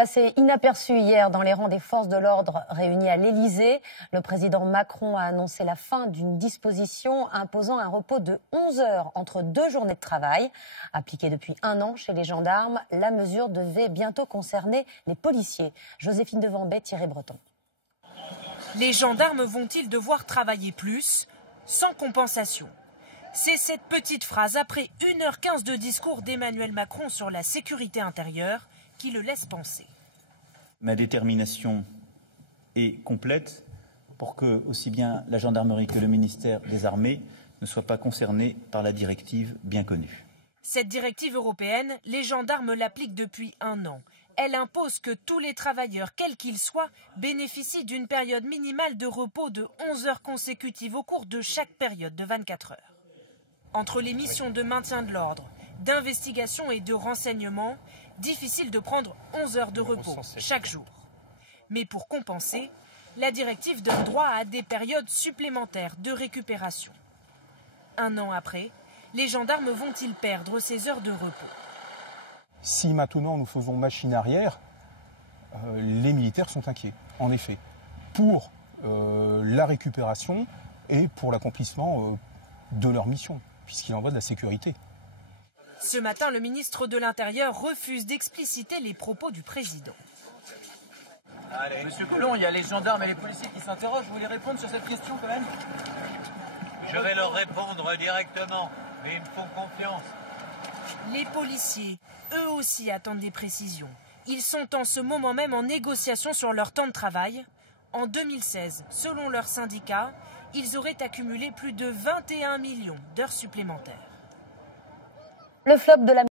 Passé inaperçu hier dans les rangs des forces de l'ordre réunies à l'Élysée, le président Macron a annoncé la fin d'une disposition imposant un repos de 11 heures entre 2 journées de travail. Appliquée depuis 1 an chez les gendarmes, la mesure devait bientôt concerner les policiers. Joséphine Devambet, Thierry Breton. Les gendarmes vont-ils devoir travailler plus, sans compensation? C'est cette petite phrase après 1h15 de discours d'Emmanuel Macron sur la sécurité intérieure qui le laisse penser. Ma détermination est complète pour que aussi bien la gendarmerie que le ministère des Armées ne soient pas concernés par la directive bien connue. Cette directive européenne, les gendarmes l'appliquent depuis 1 an. Elle impose que tous les travailleurs, quels qu'ils soient, bénéficient d'une période minimale de repos de 11 heures consécutives au cours de chaque période de 24 heures. Entre les missions de maintien de l'ordre, d'investigation et de renseignement, difficile de prendre 11 heures de repos chaque jour. Mais pour compenser, la directive donne droit à des périodes supplémentaires de récupération. 1 an après, les gendarmes vont-ils perdre ces heures de repos? Si maintenant nous faisons machine arrière, les militaires sont inquiets, en effet, pour la récupération et pour l'accomplissement de leur mission, puisqu'il en va de la sécurité. Ce matin, le ministre de l'Intérieur refuse d'expliciter les propos du président. Allez. Monsieur Collomb, il y a les gendarmes et les policiers qui s'interrogent. Vous voulez répondre sur cette question quand même? Je vais leur répondre directement, mais ils me font confiance. Les policiers, eux aussi, attendent des précisions. Ils sont en ce moment même en négociation sur leur temps de travail. En 2016, selon leur syndicat, ils auraient accumulé plus de 21 millions d'heures supplémentaires. Le flop de la